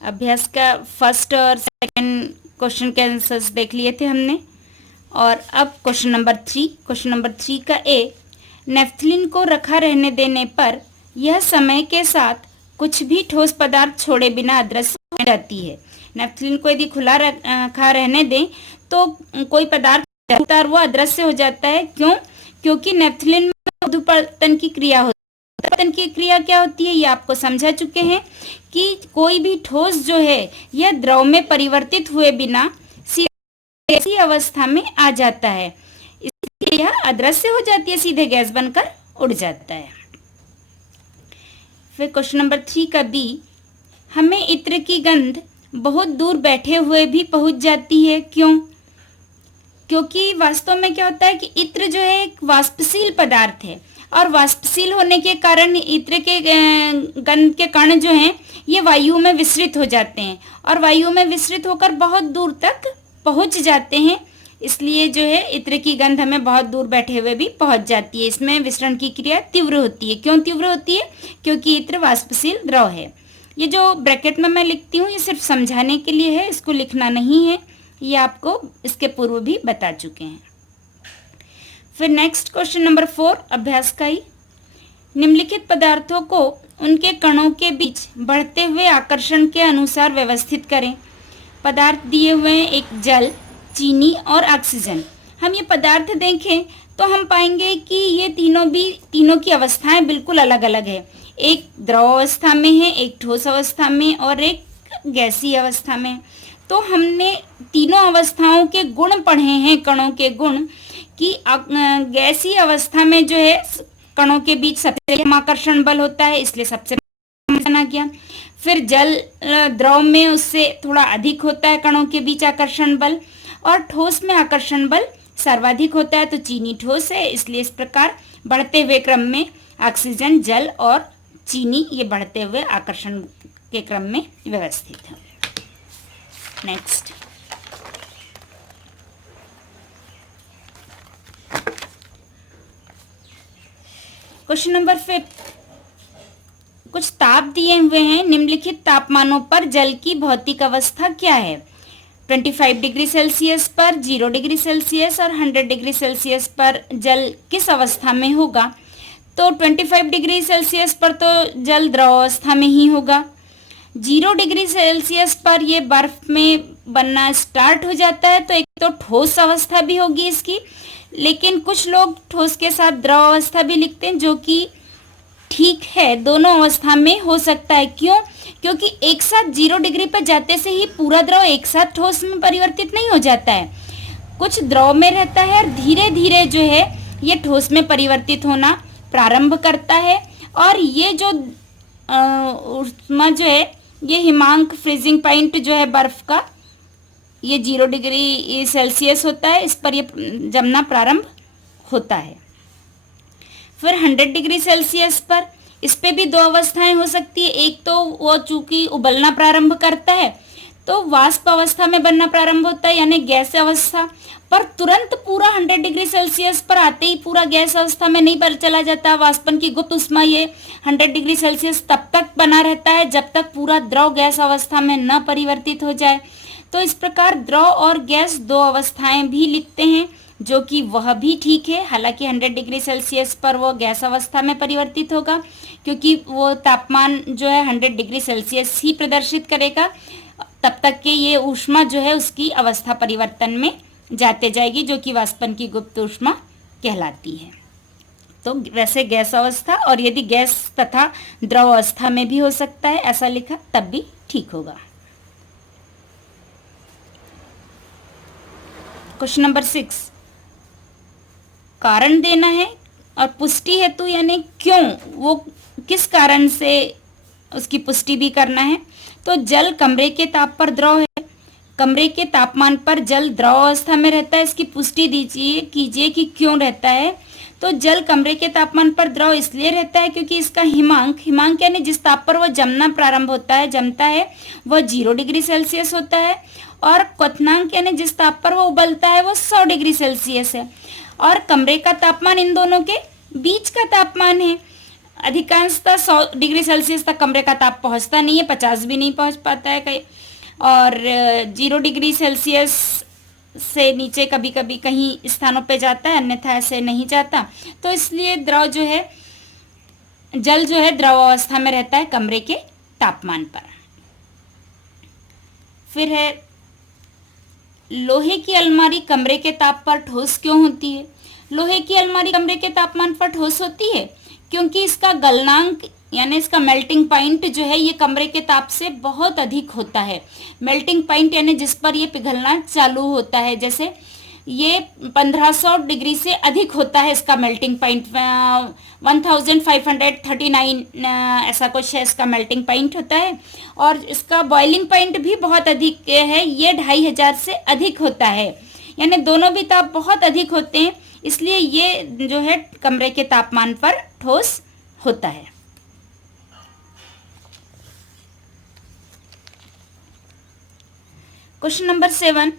अभ्यास का फर्स्ट और सेकंड क्वेश्चन के आंसर्स देख लिए थे हमने। और अब क्वेश्चन नंबर 3 का ए, नेफ्थलीन को रखा रहने देने पर यह समय के साथ कुछ भी ठोस पदार्थ छोड़े बिना अदृश्य हो जाती है। नेफ्थलीन को यदि खुला रखा रहने दें तो कोई पदार्थ वो अदृश्य हो जाता है। क्यों? क्योंकि नेफ्थलीन में ऊर्ध्वपतन की क्रिया होती है। ऊर्ध्वपतन की क्रिया क्या होती है ये आपको समझा चुके हैं कि कोई भी ठोस जो है यह द्रव में परिवर्तित हुए बिना ऐसी अवस्था में आ जाता है, इसलिए यह अदृश्य हो जाती है, सीधे गैस बनकर उड़ जाता है। फिर क्वेश्चन नंबर 3 का बी, हमें इत्र की गंध बहुत दूर बैठे हुए भी पहुंच जाती है। क्यों? क्योंकि वास्तव में क्या होता है कि इत्र जो है एक वाष्पशील पदार्थ है और वाष्पशील होने के कारण इत्र के गंध के कण जो हैं ये वायु में विसरित हो जाते हैं और वायु में विसरित होकर बहुत दूर तक पहुंच जाते हैं। इसलिए जो है इत्र की गंध हमें बहुत दूर बैठे हुए भी पहुंच जाती है। इसमें विसरण की क्रिया तीव्र होती है। क्यों तीव्र होती है? क्योंकि इत्र वाष्पशील द्रव है। ये जो ब्रैकेट में मैं लिखती हूँ ये सिर्फ समझाने के लिए है, इसको लिखना नहीं है, ये आपको इसके पूर्व भी बता चुके हैं। फिर नेक्स्ट क्वेश्चन नंबर 4 अभ्यास का ही, निम्नलिखित पदार्थों को उनके कणों के बीच बढ़ते हुए आकर्षण के अनुसार व्यवस्थित करें। पदार्थ दिए हुए हैं, एक जल, चीनी और ऑक्सीजन। हम ये पदार्थ देखें तो हम पाएंगे कि ये तीनों की अवस्थाएं बिल्कुल अलग अलग है। एक द्रव अवस्था में है, एक ठोस अवस्था में और एक गैसीय अवस्था में। तो हमने तीनों अवस्थाओं के गुण पढ़े हैं, कणों के गुण, कि गैसीय अवस्था में जो है कणों के बीच सबसे कम आकर्षण बल होता है, इसलिए सबसे माना गया। फिर जल द्रव में उससे थोड़ा अधिक होता है कणों के बीच आकर्षण बल, और ठोस में आकर्षण बल सर्वाधिक होता है, तो चीनी ठोस है, इसलिए इस प्रकार बढ़ते हुए क्रम में ऑक्सीजन, जल और चीनी ये बढ़ते हुए आकर्षण के क्रम में व्यवस्थित है। नेक्स्ट क्वेश्चन नंबर 5, कुछ ताप दिए हुए हैं, निम्नलिखित तापमानों पर जल की भौतिक अवस्था क्या है? 25 डिग्री सेल्सियस पर, 0 डिग्री सेल्सियस और 100 डिग्री सेल्सियस पर जल किस अवस्था में होगा? तो 25 डिग्री सेल्सियस पर तो जल द्रव अवस्था में ही होगा। 0 डिग्री सेल्सियस पर ये बर्फ में बनना स्टार्ट हो जाता है, तो एक तो ठोस अवस्था भी होगी इसकी, लेकिन कुछ लोग ठोस के साथ द्रव अवस्था भी लिखते हैं, जो कि ठीक है, दोनों अवस्था में हो सकता है। क्यों? क्योंकि एक साथ 0 डिग्री पर जाते से ही पूरा द्रव एक साथ ठोस में परिवर्तित नहीं हो जाता है, कुछ द्रव में रहता है और धीरे धीरे जो है ये ठोस में परिवर्तित होना प्रारंभ करता है। और ये जो ऊष्मा जो है, ये हिमांक फ्रीजिंग पॉइंट जो है बर्फ का, ये 0 डिग्री सेल्सियस होता है, इस पर ये जमना प्रारंभ होता है। फिर 100 डिग्री सेल्सियस पर इस पे भी दो अवस्थाएं हो सकती है। एक तो वो चूंकि उबलना प्रारंभ करता है तो वाष्प अवस्था में बनना प्रारंभ होता है, यानी गैस अवस्था, पर तुरंत पूरा 100 डिग्री सेल्सियस पर आते ही पूरा गैस अवस्था में नहीं चला जाता। वाष्पन की गुप्त ऊष्मा ये 100 डिग्री सेल्सियस तब तक बना रहता है जब तक पूरा द्रव गैस अवस्था में न परिवर्तित हो जाए। तो इस प्रकार द्रव और गैस दो अवस्थाएं भी लिखते हैं, जो कि वह भी ठीक है। हालांकि 100 डिग्री सेल्सियस पर वो गैस अवस्था में परिवर्तित होगा, क्योंकि वो तापमान जो है 100 डिग्री सेल्सियस ही प्रदर्शित करेगा, तब तक के ये ऊष्मा जो है उसकी अवस्था परिवर्तन में जाते जाएगी, जो कि वाष्पन की गुप्त ऊष्मा कहलाती है। तो वैसे गैस अवस्था, और यदि गैस तथा द्रव अवस्था में भी हो सकता है ऐसा लिखा, तब भी ठीक होगा। क्वेश्चन नंबर 6, कारण देना है और पुष्टि हेतु यानी क्यों, वो किस कारण से उसकी पुष्टि भी करना है। तो जल कमरे के ताप पर द्रव है, कमरे के तापमान पर जल द्रव अवस्था में रहता है, इसकी पुष्टि कीजिए कि क्यों रहता है। तो जल कमरे के तापमान पर द्रव इसलिए रहता है क्योंकि इसका हिमांक यानी जिस ताप पर वह जमना प्रारंभ होता है, जमता है, वह 0 डिग्री सेल्सियस होता है, और क्वथनांक यानी जिस ताप पर वह उबलता है वो 100 डिग्री सेल्सियस है। और कमरे का तापमान इन दोनों के बीच का तापमान है। अधिकांशतः 100 डिग्री सेल्सियस तक कमरे का ताप पहुंचता नहीं है, 50 भी नहीं पहुंच पाता है कहीं, और 0 डिग्री सेल्सियस से नीचे कभी कभी कहीं स्थानों पे जाता है, अन्यथा ऐसे नहीं जाता। तो इसलिए द्रव जो है, जल जो है द्रव अवस्था में रहता है कमरे के तापमान पर। फिर है, लोहे की अलमारी कमरे के ताप पर ठोस क्यों होती है? लोहे की अलमारी कमरे के तापमान पर ठोस होती है क्योंकि इसका गलनांक यानी इसका मेल्टिंग पॉइंट जो है ये कमरे के ताप से बहुत अधिक होता है। मेल्टिंग पॉइंट यानी जिस पर ये पिघलना चालू होता है, जैसे ये 1500 डिग्री से अधिक होता है इसका मेल्टिंग पॉइंट, 1539 ऐसा कुछ है इसका मेल्टिंग पॉइंट होता है। और इसका बॉइलिंग पॉइंट भी बहुत अधिक है, ये 2500 से अधिक होता है, यानी दोनों भी ताप बहुत अधिक होते हैं, इसलिए ये जो है कमरे के तापमान पर ठोस होता है। क्वेश्चन नंबर 7,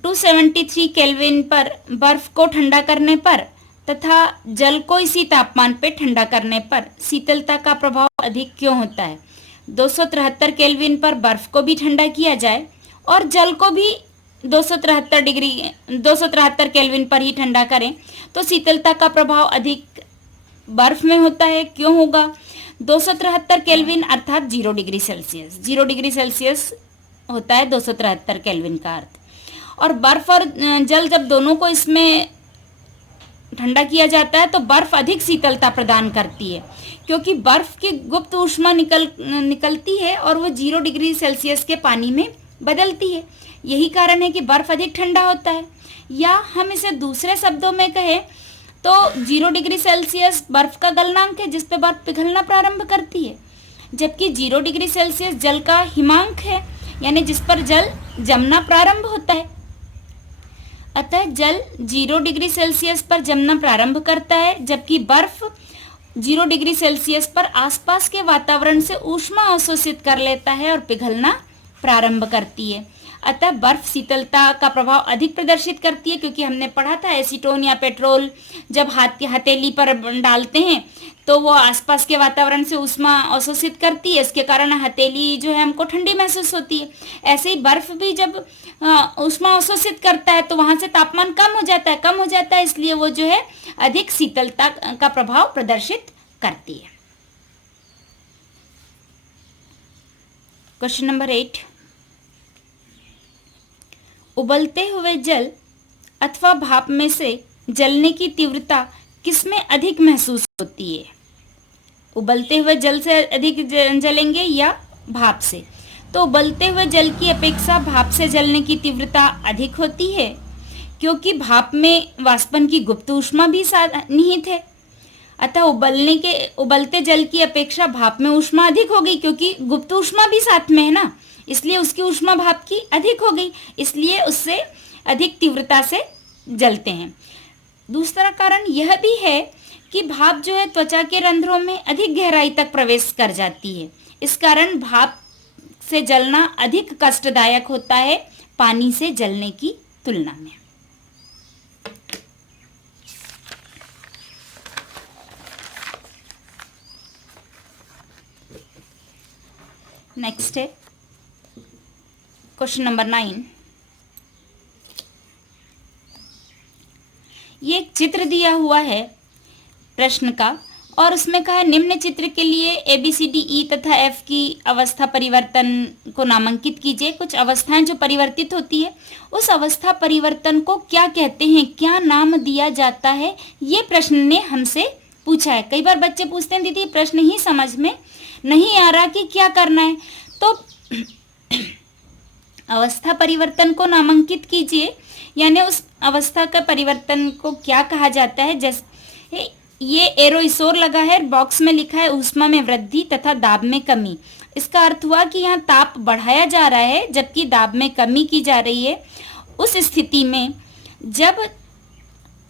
273 केल्विन पर बर्फ को ठंडा करने पर तथा जल को इसी तापमान पे ठंडा करने पर शीतलता का प्रभाव अधिक क्यों होता है? 273 केल्विन पर बर्फ को भी ठंडा किया जाए और जल को भी 273 केल्विन पर ही ठंडा करें तो शीतलता का प्रभाव अधिक बर्फ में होता है, क्यों होगा? 273 केल्विन अर्थात 0 डिग्री सेल्सियस, 0 डिग्री सेल्सियस होता है 273 केल्विन का अर्थ। और बर्फ और जल जब दोनों को इसमें ठंडा किया जाता है तो बर्फ अधिक शीतलता प्रदान करती है, क्योंकि बर्फ की गुप्त ऊष्मा निकलती है और वो 0 डिग्री सेल्सियस के पानी में बदलती है। यही कारण है कि बर्फ अधिक ठंडा होता है। या हम इसे दूसरे शब्दों में कहें तो 0 डिग्री सेल्सियस बर्फ का गलनांक है जिस पे बर्फ पिघलना प्रारंभ करती है, जबकि 0 डिग्री सेल्सियस जल का हिमांक है, यानी जिस पर जल जमना प्रारंभ होता है। अतः जल 0 डिग्री सेल्सियस पर जमना प्रारंभ करता है, जबकि बर्फ 0 डिग्री सेल्सियस पर आसपास के वातावरण से ऊष्मा अवशोषित कर लेता है और पिघलना प्रारंभ करती है। अतः बर्फ शीतलता का प्रभाव अधिक प्रदर्शित करती है, क्योंकि हमने पढ़ा था एसीटोन या पेट्रोल जब हथेली पर डालते हैं तो वो आसपास के वातावरण से ऊष्मा अवशोषित करती है, इसके कारण हथेली जो है हमको ठंडी महसूस होती है। ऐसे ही बर्फ भी जब ऊष्मा अवशोषित करता है तो वहां से तापमान कम हो जाता है, इसलिए वो जो है अधिक शीतलता का प्रभाव प्रदर्शित करती है। क्वेश्चन नंबर 8, उबलते हुए जल अथवा भाप में से जलने की तीव्रता किसमें अधिक महसूस होती है? उबलते हुए जल से अधिक जलेंगे या भाप से? तो उबलते हुए जल की अपेक्षा भाप से जलने की तीव्रता अधिक होती है, क्योंकि भाप में वाष्पन की गुप्त ऊष्मा भी निहित है। अतः उबलते जल की अपेक्षा भाप में ऊष्मा अधिक होगी, क्योंकि गुप्त ऊष्मा भी साथ में है ना, इसलिए उसकी ऊष्मा भाप की अधिक हो गई, इसलिए उससे अधिक तीव्रता से जलते हैं। दूसरा कारण यह भी है कि भाप जो है त्वचा के रंध्रों में अधिक गहराई तक प्रवेश कर जाती है, इस कारण भाप से जलना अधिक कष्टदायक होता है पानी से जलने की तुलना में। नेक्स्ट है क्वेश्चन नंबर 9। ये एक चित्र दिया हुआ है प्रश्न का, और उसमें कहा है निम्न चित्र के लिए ABCDE तथा F की अवस्था परिवर्तन को नामांकित कीजिए। कुछ अवस्थाएं जो परिवर्तित होती है उस अवस्था परिवर्तन को क्या कहते हैं, क्या नाम दिया जाता है, ये प्रश्न ने हमसे पूछा है। कई बार बच्चे पूछते हैं दीदी प्रश्न ही समझ में नहीं आ रहा कि क्या करना है, तो अवस्था परिवर्तन को नामांकित कीजिए, यानी उस अवस्था का परिवर्तन को क्या कहा जाता है। जैसे ये एरो इसोर लगा है, बॉक्स में लिखा है ऊष्मा में वृद्धि तथा दाब में कमी। इसका अर्थ हुआ कि यहाँ ताप बढ़ाया जा रहा है जबकि दाब में कमी की जा रही है। उस स्थिति में जब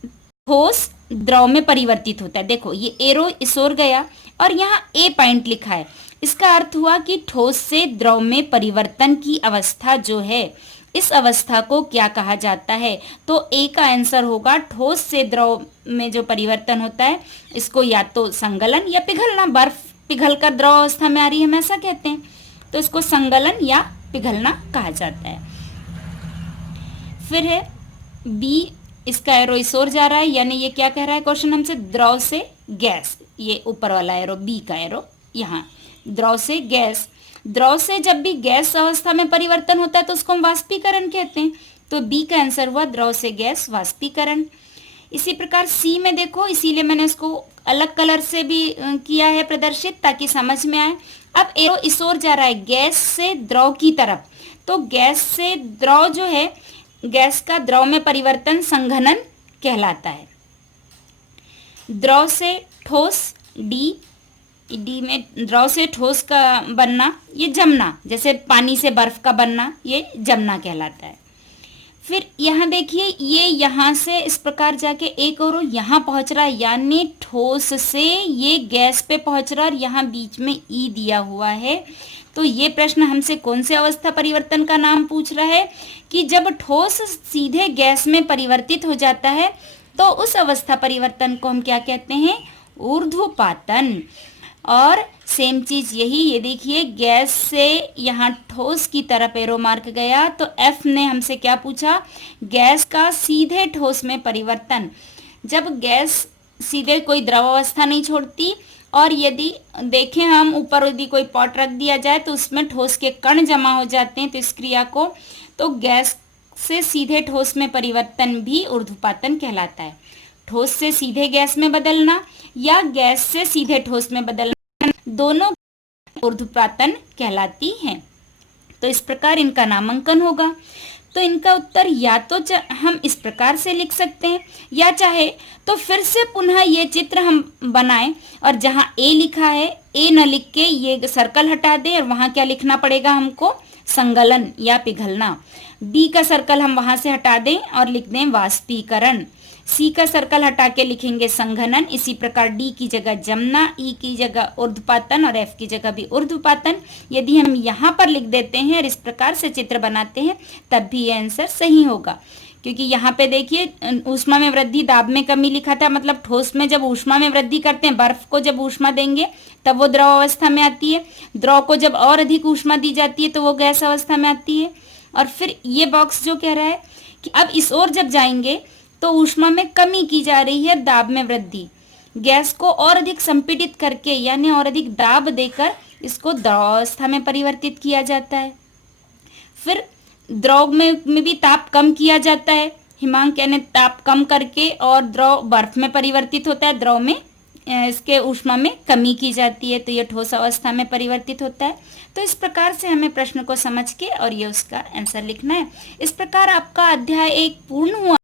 ठोस द्रव में परिवर्तित होता है, देखो ये एरो इसोर गया और यहाँ ए पॉइंट लिखा है, इसका अर्थ हुआ कि ठोस से द्रव में परिवर्तन की अवस्था जो है इस अवस्था को क्या कहा जाता है? तो ए का आंसर होगा ठोस से द्रव में जो परिवर्तन होता है इसको या तो संगलन या पिघलना, बर्फ पिघलकर द्रव अवस्था में आ रही है हम ऐसा कहते हैं, तो इसको संगलन या पिघलना कहा जाता है। फिर है बी, इसका एरो इस ओर जा रहा है, यानी ये क्या कह रहा है क्वेश्चन हमसे, द्रव से गैस, ये ऊपर वाला एरो बी का एरो यहाँ, द्रव से गैस, द्रव से जब भी गैस अवस्था में परिवर्तन होता है तो उसको हम वाष्पीकरण कहते हैं, तो बी का आंसर हुआ द्रव से गैस वाष्पीकरण। इसी प्रकार सी में देखो, इसीलिए मैंने इसको अलग कलर से भी किया है प्रदर्शित ताकि समझ में आए। अब एरो इस ओर जा रहा है गैस से द्रव की तरफ, तो गैस से द्रव जो है, गैस का द्रव में परिवर्तन संघनन कहलाता है। द्रव से ठोस डी, डी में द्रव से ठोस का बनना ये जमना, जैसे पानी से बर्फ का बनना ये जमना कहलाता है। फिर यहाँ देखिए ये यहाँ से इस प्रकार जाके एक और यहाँ पहुँच रहा है, यानी ठोस से ये गैस पे पहुँच रहा है और यहाँ बीच में ई दिया हुआ है। तो ये प्रश्न हमसे कौन से अवस्था परिवर्तन का नाम पूछ रहा है कि जब ठोस सीधे गैस में परिवर्तित हो जाता है तो उस अवस्था परिवर्तन को हम क्या कहते हैं, ऊर्ध्वपातन। और सेम चीज यही, ये देखिए गैस से यहाँ ठोस की तरफ एरो मार्क गया, तो एफ ने हमसे क्या पूछा, गैस का सीधे ठोस में परिवर्तन। जब गैस सीधे कोई द्रव अवस्था नहीं छोड़ती और यदि देखें हम ऊपर यदि कोई पॉट रख दिया जाए तो उसमें ठोस के कण जमा हो जाते हैं, तो इस क्रिया को, तो गैस से सीधे ठोस में परिवर्तन भी ऊर्ध्वपातन कहलाता है। ठोस से सीधे गैस में बदलना या गैस से सीधे ठोस में बदलना, दोनों ऊर्ध्वपातन कहलाती हैं। तो इस प्रकार इनका नामांकन होगा। तो इनका उत्तर या तो हम इस प्रकार से लिख सकते हैं, या चाहे तो फिर से पुनः ये चित्र हम बनाएं और जहां ए लिखा है ए न लिख के ये सर्कल हटा दें और वहां क्या लिखना पड़ेगा हमको, संगलन या पिघलना। बी का सर्कल हम वहां से हटा दें और लिख दें वाष्पीकरण। सी का सर्कल हटा के लिखेंगे संघनन। इसी प्रकार डी की जगह जमना, ई की जगह ऊर्ध्वपातन और एफ की जगह भी ऊर्ध्वपातन। यदि हम यहाँ पर लिख देते हैं और इस प्रकार से चित्र बनाते हैं तब भी ये आंसर सही होगा, क्योंकि यहाँ पे देखिए ऊष्मा में वृद्धि दाब में कमी लिखा था, मतलब ठोस में जब ऊष्मा में वृद्धि करते हैं, बर्फ को जब ऊष्मा देंगे तब वो द्रव अवस्था में आती है, द्रव को जब और अधिक ऊष्मा दी जाती है तो वो गैस अवस्था में आती है। और फिर ये बॉक्स जो कह रहा है कि अब इस ओर जब जाएंगे तो ऊष्मा में कमी की जा रही है, दाब में वृद्धि, गैस को और अधिक संपीड़ित करके यानी और अधिक दाब देकर इसको द्रव अवस्था में परिवर्तित किया जाता है। फिर द्रव में भी ताप कम किया जाता है, हिमांक यानी ताप कम करके, और द्रव बर्फ में परिवर्तित होता है, द्रव में इसके ऊष्मा में कमी की जाती है, तो ये ठोस अवस्था में परिवर्तित होता है। तो इस प्रकार से हमें प्रश्न को समझ के और ये उसका आंसर लिखना है। इस प्रकार आपका अध्याय 1 पूर्ण हुआ।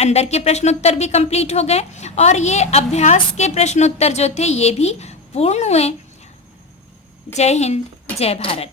अंदर के प्रश्नोत्तर भी कंप्लीट हो गए और ये अभ्यास के प्रश्नोत्तर जो थे ये भी पूर्ण हुए। जय हिंद, जय भारत।